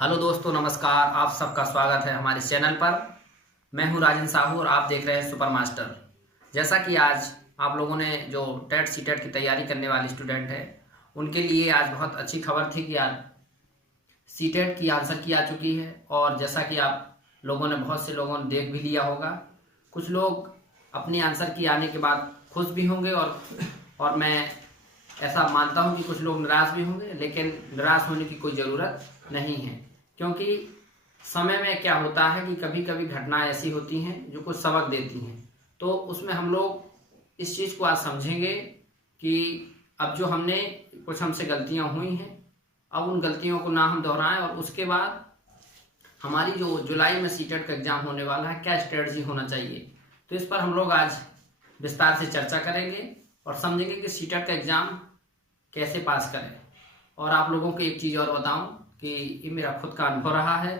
Hello दोस्तों, नमस्कार। आप सबका स्वागत है हमारे चैनल पर। मैं हूं राजन साहू और आप देख रहे हैं सुपर मास्टर। जैसा कि आज आप लोगों ने जो टेट सीटेट की तैयारी करने वाले स्टूडेंट हैं उनके लिए आज बहुत अच्छी खबर थी कि आज सीटेट की आंसर की आ चुकी है। और जैसा कि आप लोगों ने बहुत से लोगों ने देख भी लिया होगा, कुछ लोग अपनी आंसर की आने के बाद खुश भी होंगे और मैं ऐसा मानता हूं कि कुछ लोग निराश भी होंगे, लेकिन निराश होने की कोई ज़रूरत नहीं है। क्योंकि समय में क्या होता है कि कभी कभी घटनाएं ऐसी होती हैं जो कुछ सबक देती हैं। तो उसमें हम लोग इस चीज़ को आज समझेंगे कि अब जो हमसे गलतियां हुई हैं, अब उन गलतियों को ना हम दोहराएं। और उसके बाद हमारी जो जुलाई में सीटेट का एग्ज़ाम होने वाला है, क्या स्ट्रेटजी होना चाहिए, तो इस पर हम लोग आज विस्तार से चर्चा करेंगे और समझेंगे कि सीटेट का एग्ज़ाम कैसे पास करें। और आप लोगों को एक चीज़ और बताऊं कि ये मेरा खुद का अनुभव रहा है।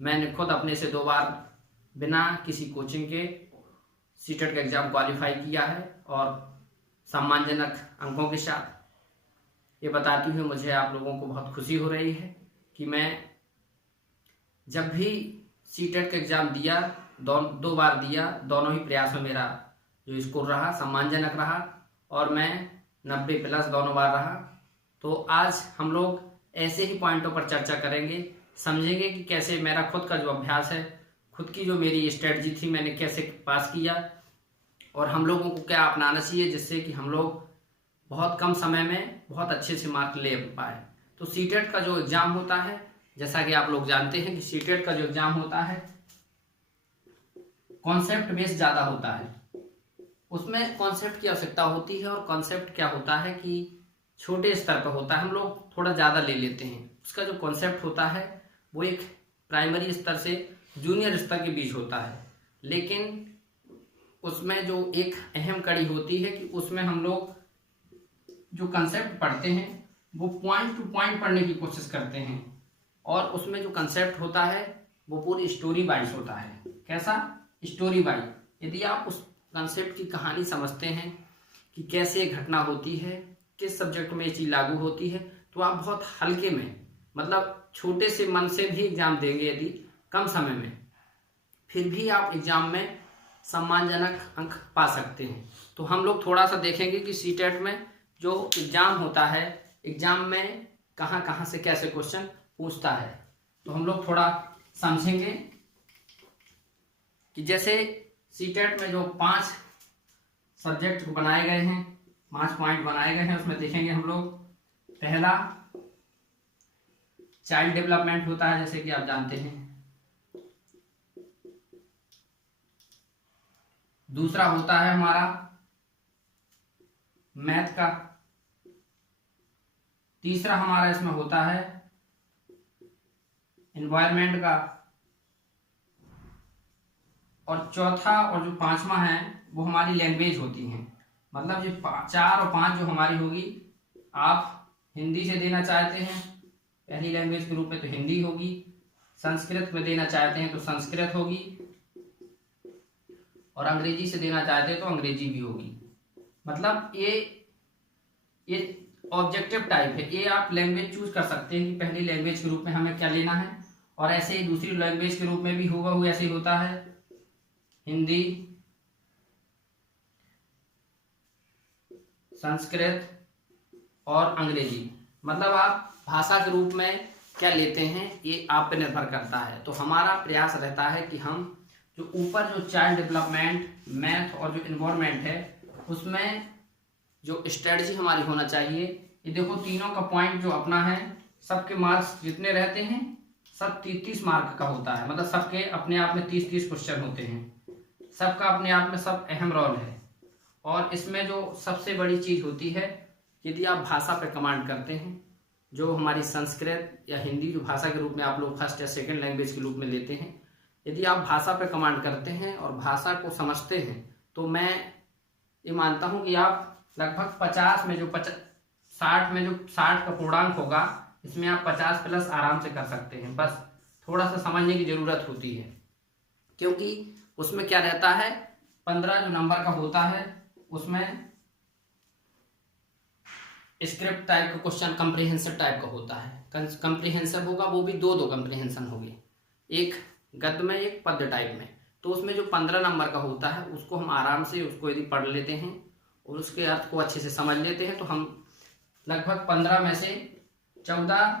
मैंने खुद अपने से 2 बार बिना किसी कोचिंग के सीटेट का एग्ज़ाम क्वालिफाई किया है और सम्मानजनक अंकों के साथ। ये बताते हुए मुझे आप लोगों को बहुत खुशी हो रही है कि मैं जब भी सीटेट का एग्ज़ाम दिया, 2 बार दिया, दोनों ही प्रयास में मेरा जो स्कोर रहा सम्मानजनक रहा और मैं 90+ दोनों बार रहा। तो आज हम लोग ऐसे ही पॉइंटों पर चर्चा करेंगे, समझेंगे कि कैसे मेरा खुद का जो अभ्यास है, खुद की जो मेरी स्ट्रेटजी थी, मैंने कैसे पास किया और हम लोगों को क्या अपनाना चाहिए जिससे कि हम लोग बहुत कम समय में बहुत अच्छे से मार्क ले पाए। तो सीटेट का जो एग्ज़ाम होता है, जैसा कि आप लोग जानते हैं कि सीटेट का जो एग्ज़ाम होता है कॉन्सेप्ट बेस्ड ज़्यादा होता है। उसमें कॉन्सेप्ट की आवश्यकता होती है और कॉन्सेप्ट क्या होता है कि छोटे स्तर पर होता है, हम लोग थोड़ा ज़्यादा ले लेते हैं। उसका जो कॉन्सेप्ट होता है वो एक प्राइमरी स्तर से जूनियर स्तर के बीच होता है, लेकिन उसमें जो एक अहम कड़ी होती है कि उसमें हम लोग जो कंसेप्ट पढ़ते हैं वो पॉइंट टू पॉइंट पढ़ने की कोशिश करते हैं। और उसमें जो कंसेप्ट होता है वो पूरी स्टोरी वाइज होता है। कैसा? Story wise. यदि आप उस कंसेप्ट की कहानी समझते हैं कि कैसे घटना होती है, किस सब्जेक्ट में ये चीज़ लागू होती है, तो आप बहुत हल्के में, मतलब छोटे से मन से भी एग्ज़ाम देंगे यदि कम समय में, फिर भी आप एग्ज़ाम में सम्मानजनक अंक पा सकते हैं। तो हम लोग थोड़ा सा देखेंगे कि सीटेट में जो एग्ज़ाम होता है, एग्ज़ाम में कहाँ कहाँ से कैसे क्वेश्चन पूछता है। तो हम लोग थोड़ा समझेंगे कि जैसे सीटेट में जो 5 सब्जेक्ट बनाए गए हैं, 5 पॉइंट बनाए गए हैं, उसमें देखेंगे हम लोग। पहला चाइल्ड डेवलपमेंट होता है, जैसे कि आप जानते हैं। दूसरा होता है हमारा मैथ का। तीसरा हमारा इसमें होता है एनवायरनमेंट का। और चौथा और जो 5वां है वो हमारी लैंग्वेज होती हैं। मतलब जो 4 और 5 जो हमारी होगी, आप हिंदी से देना चाहते हैं पहली लैंग्वेज के रूप में तो हिंदी होगी, संस्कृत में देना चाहते हैं तो संस्कृत होगी, और अंग्रेजी से देना चाहते हैं तो अंग्रेजी भी होगी। मतलब ये ऑब्जेक्टिव टाइप है। ये आप लैंग्वेज चूज कर सकते हैं कि पहली लैंग्वेज के रूप में हमें क्या लेना है, और ऐसे ही दूसरी लैंग्वेज के रूप में भी होगा, वो ऐसे ही होता है हिंदी, संस्कृत और अंग्रेजी। मतलब आप भाषा के रूप में क्या लेते हैं ये आप पे निर्भर करता है। तो हमारा प्रयास रहता है कि हम जो ऊपर जो चाइल्ड डेवलपमेंट, मैथ और जो एनवायरनमेंट है, उसमें जो स्ट्रेटजी हमारी होना चाहिए। ये देखो, तीनों का पॉइंट जो अपना है, सबके मार्क्स जितने रहते हैं सब 30-30 मार्क का होता है। मतलब सबके अपने आप में 30-30 क्वेश्चन होते हैं, सबका अपने आप में सब अहम रोल है। और इसमें जो सबसे बड़ी चीज़ होती है, यदि आप भाषा पे कमांड करते हैं, जो हमारी संस्कृत या हिंदी जो भाषा के रूप में आप लोग फर्स्ट या सेकंड लैंग्वेज के रूप में लेते हैं, यदि आप भाषा पे कमांड करते हैं और भाषा को समझते हैं, तो मैं ये मानता हूँ कि आप लगभग 50 में जो 60 में जो 60 का पूर्णांक होगा, इसमें आप 50+ आराम से कर सकते हैं। बस थोड़ा सा समझने की ज़रूरत होती है, क्योंकि उसमें क्या रहता है, 15 जो नंबर का होता है उसमें स्क्रिप्ट टाइप का क्वेश्चन कम्प्रिहेंसिव टाइप का होता है। कम्प्रिहेंसिव होगा वो भी दो कम्प्रिहेंशन होगी, एक गद्य में एक पद्य टाइप में। तो उसमें जो 15 नंबर का होता है उसको हम आराम से उसको यदि पढ़ लेते हैं और उसके अर्थ को अच्छे से समझ लेते हैं तो हम लगभग 15 में से 14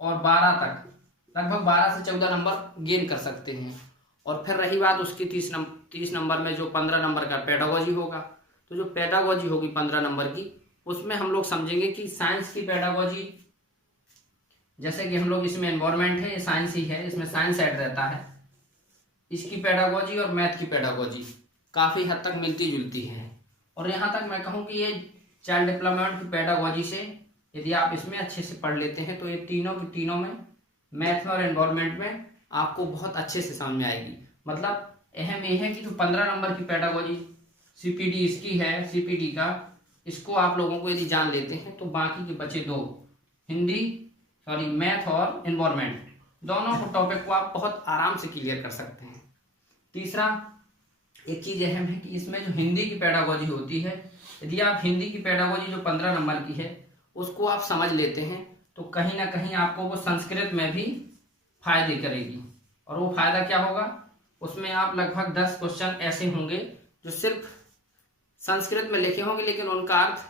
और 12 तक, लगभग 12 से 14 नंबर गेन कर सकते हैं। और फिर रही बात उसकी 30 नंबर में जो 15 नंबर का पेडागोजी होगा, तो जो पेडागोजी होगी 15 नंबर की, उसमें हम लोग समझेंगे कि साइंस की पेडागोजी, जैसे कि हम लोग इसमें एनवायरमेंट है, ये साइंस ही है, इसमें साइंस ऐड रहता है, इसकी पेडागोजी और मैथ की पेडागोजी काफ़ी हद तक मिलती जुलती है। और यहाँ तक मैं कहूँ कि ये चाइल्ड डेवलपमेंट की पेडागोजी से यदि आप इसमें अच्छे से पढ़ लेते हैं तो ये तीनों की तीनों में, मैथ में और एनवायरमेंट में, आपको बहुत अच्छे से समझ में आएगी। मतलब अहम ये है कि जो 15 नंबर की पेडागोजी सीपीडी इसकी है, सीपीडी का, इसको आप लोगों को यदि जान लेते हैं तो बाकी के बचे दो, मैथ और एनवायरमेंट, दोनों को टॉपिक को आप बहुत आराम से क्लियर कर सकते हैं। तीसरा एक चीज़ अहम है कि इसमें जो हिंदी की पेडागोजी होती है, यदि आप हिंदी की पेडागोजी जो 15 नंबर की है उसको आप समझ लेते हैं तो कहीं ना कहीं आपको वो संस्कृत में भी फायदे करेगी। और वो फायदा क्या होगा, उसमें आप लगभग 10 क्वेश्चन ऐसे होंगे जो सिर्फ संस्कृत में लिखे होंगे लेकिन उनका अर्थ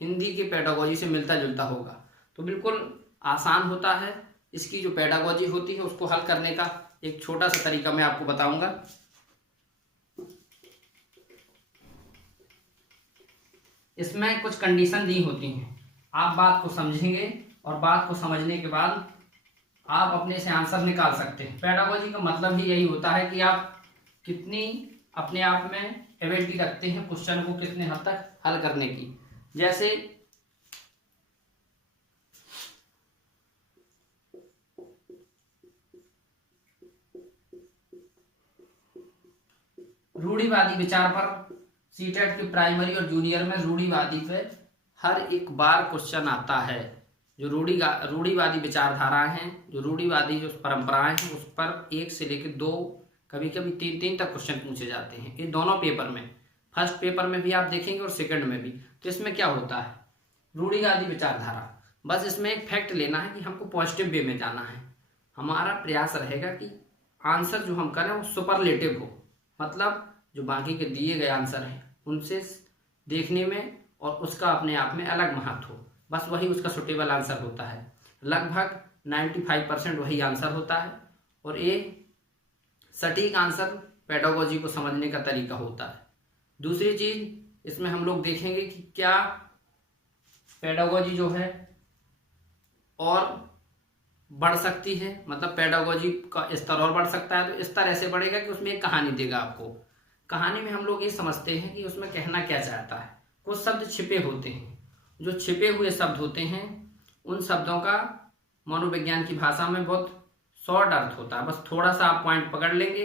हिंदी की पेडागोजी से मिलता जुलता होगा। तो बिल्कुल आसान होता है। इसकी जो पेडागोजी होती है उसको हल करने का एक छोटा सा तरीका मैं आपको बताऊंगा। इसमें कुछ कंडीशन दी होती हैं, आप बात को समझेंगे और बात को समझने के बाद आप अपने से आंसर निकाल सकते हैं। पेडागोजी का मतलब ही यही होता है कि आप कितनी अपने आप में एबिलिटी रखते हैं क्वेश्चन को कितने हद तक हल करने की। जैसे रूढ़िवादी विचार पर सीटेट के प्राइमरी और जूनियर में रूढ़िवादी पे हर एक बार क्वेश्चन आता है। जो रूढ़िवादी विचारधाराएं हैं, जो रूढ़िवादी जो परंपराएं हैं, उस पर 1 से लेकर 2, कभी कभी 3 तक क्वेश्चन पूछे जाते हैं। ये दोनों पेपर में, फर्स्ट पेपर में भी आप देखेंगे और सेकंड में भी। तो इसमें क्या होता है, रूढ़िवादी विचारधारा, बस इसमें एक फैक्ट लेना है कि हमको पॉजिटिव वे में जाना है। हमारा प्रयास रहेगा कि आंसर जो हम करें वो सुपरलेटिव हो, मतलब जो बाकी के दिए गए आंसर हैं उनसे देखने में और उसका अपने आप में अलग महत्व हो, बस वही उसका सुटेबल आंसर होता है। लगभग 95% वही आंसर होता है। और ये सटीक आंसर पेडागोजी को समझने का तरीका होता है। दूसरी चीज इसमें हम लोग देखेंगे कि क्या पेडागोजी जो है और बढ़ सकती है, मतलब पेडागोजी का स्तर और बढ़ सकता है। तो इस तरह से बढ़ेगा कि उसमें एक कहानी देगा आपको। कहानी में हम लोग ये समझते हैं कि उसमें कहना क्या चाहता है। कुछ शब्द छिपे होते हैं, जो छिपे हुए शब्द होते हैं उन शब्दों का मनोविज्ञान की भाषा में बहुत शॉर्ट अर्थ होता है। बस थोड़ा सा आप पॉइंट पकड़ लेंगे,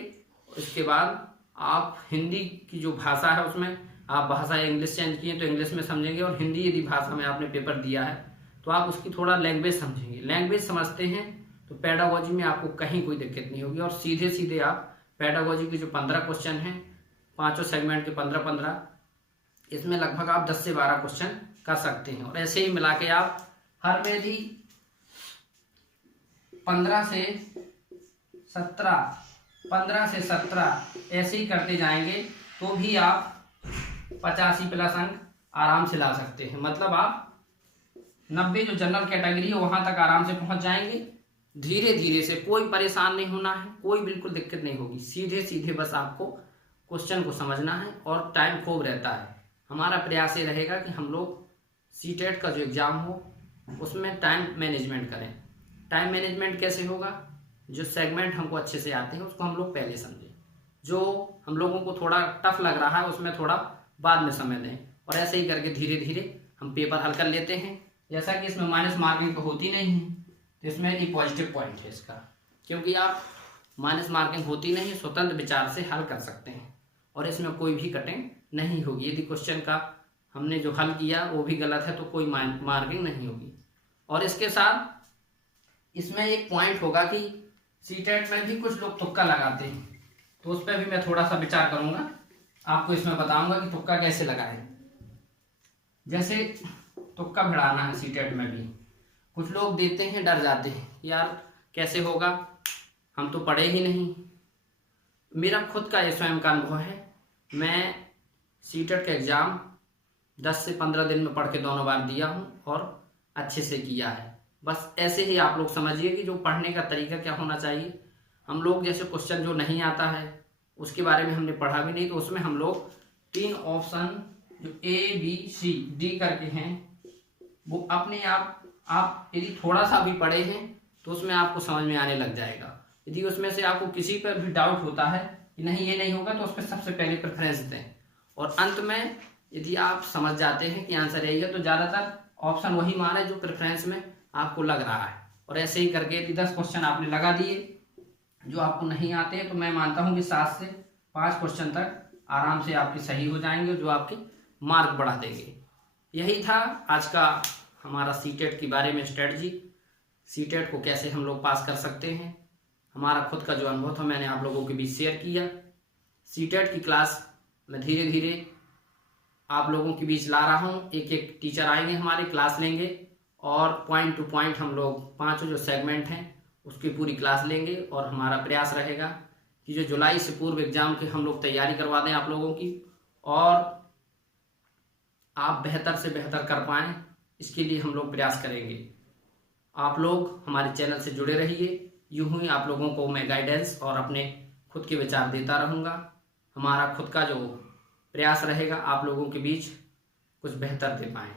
उसके बाद आप हिंदी की जो भाषा है उसमें आप भाषा इंग्लिश चेंज किए तो इंग्लिश में समझेंगे, और हिंदी यदि भाषा में आपने पेपर दिया है तो आप उसकी थोड़ा लैंग्वेज समझेंगे। लैंग्वेज समझते हैं तो पेडागोजी में आपको कहीं कोई दिक्कत नहीं होगी। और सीधे सीधे आप पेडागोजी के जो 15 क्वेश्चन हैं, 5 सेगमेंट के 15-15, इसमें लगभग आप 10 से 12 क्वेश्चन कर सकते हैं। और ऐसे ही मिला के आप हर में भी 15 से 17 ऐसे ही करते जाएंगे तो भी आप 85+ अंक आराम से ला सकते हैं। मतलब आप 90 जो जनरल कैटेगरी है वहां तक आराम से पहुंच जाएंगे। धीरे धीरे से, कोई परेशान नहीं होना है, कोई बिल्कुल दिक्कत नहीं होगी। सीधे सीधे बस आपको क्वेश्चन को समझना है और टाइम खूब रहता है। हमारा प्रयास ये रहेगा कि हम लोग सीटेट का जो एग्ज़ाम हो उसमें टाइम मैनेजमेंट करें। टाइम मैनेजमेंट कैसे होगा, जो सेगमेंट हमको अच्छे से आते हैं उसको हम लोग पहले समझें, जो हम लोगों को थोड़ा टफ लग रहा है उसमें थोड़ा बाद में समय दें, और ऐसे ही करके धीरे धीरे हम पेपर हल कर लेते हैं। जैसा कि इसमें माइनस मार्किंग तो होती नहीं है, तो इसमें एक पॉजिटिव पॉइंट है इसका, क्योंकि आप माइनस मार्किंग होती नहीं, स्वतंत्र विचार से हल कर सकते हैं और इसमें कोई भी कटिंग नहीं होगी। यदि क्वेश्चन का हमने जो हल किया वो भी गलत है तो कोई मार्किंग नहीं होगी। और इसके साथ इसमें एक पॉइंट होगा कि सीटेट में भी कुछ लोग तुक्का लगाते हैं, तो उस पर भी मैं थोड़ा सा विचार करूंगा, आपको इसमें बताऊंगा कि तुक्का कैसे लगाएं। जैसे तुक्का भिड़ाना है सीटेट में भी। कुछ लोग देते हैं, डर जाते हैं, यार कैसे होगा, हम तो पढ़े ही नहीं। मेरा खुद का ये स्वयं का अनुभव है। मैं सीटेट का एग्ज़ाम 10 से 15 दिन में पढ़ के दोनों बार दिया हूँ और अच्छे से किया है। बस ऐसे ही आप लोग समझिए कि जो पढ़ने का तरीका क्या होना चाहिए। हम लोग जैसे क्वेश्चन जो नहीं आता है उसके बारे में हमने पढ़ा भी नहीं, तो उसमें हम लोग 3 ऑप्शन जो ABCD करके हैं वो अपने आप यदि थोड़ा सा भी पढ़े हैं तो उसमें आपको समझ में आने लग जाएगा। यदि उसमें से आपको किसी पर भी डाउट होता है कि नहीं ये नहीं होगा, तो उस पर सबसे पहले प्रेफरेंस दें और अंत में यदि आप समझ जाते हैं कि आंसर यही है तो ज़्यादातर ऑप्शन वही माने जो प्रेफरेंस में आपको लग रहा है। और ऐसे ही करके यदि 10 क्वेश्चन आपने लगा दिए जो आपको नहीं आते हैं, तो मैं मानता हूँ कि 7 से 5 क्वेश्चन तक आराम से आपके सही हो जाएंगे, जो आपके मार्क बढ़ा देंगे। यही था आज का हमारा सीटेट के बारे में स्ट्रेटजी। सीटेट को कैसे हम लोग पास कर सकते हैं, हमारा खुद का जो अनुभव था मैंने आप लोगों के बीच शेयर किया। सीटेट की क्लास मैं धीरे धीरे आप लोगों के बीच ला रहा हूँ। एक एक टीचर आएंगे, हमारे क्लास लेंगे और पॉइंट टू पॉइंट हम लोग 5 जो सेगमेंट हैं उसकी पूरी क्लास लेंगे। और हमारा प्रयास रहेगा कि जो जुलाई से पूर्व एग्जाम की हम लोग तैयारी करवा दें आप लोगों की, और आप बेहतर से बेहतर कर पाएँ, इसके लिए हम लोग प्रयास करेंगे। आप लोग हमारे चैनल से जुड़े रहिए। यूं ही आप लोगों को मैं गाइडेंस और अपने खुद के विचार देता रहूँगा। हमारा खुद का जो प्रयास रहेगा आप लोगों के बीच कुछ बेहतर दे पाएँ।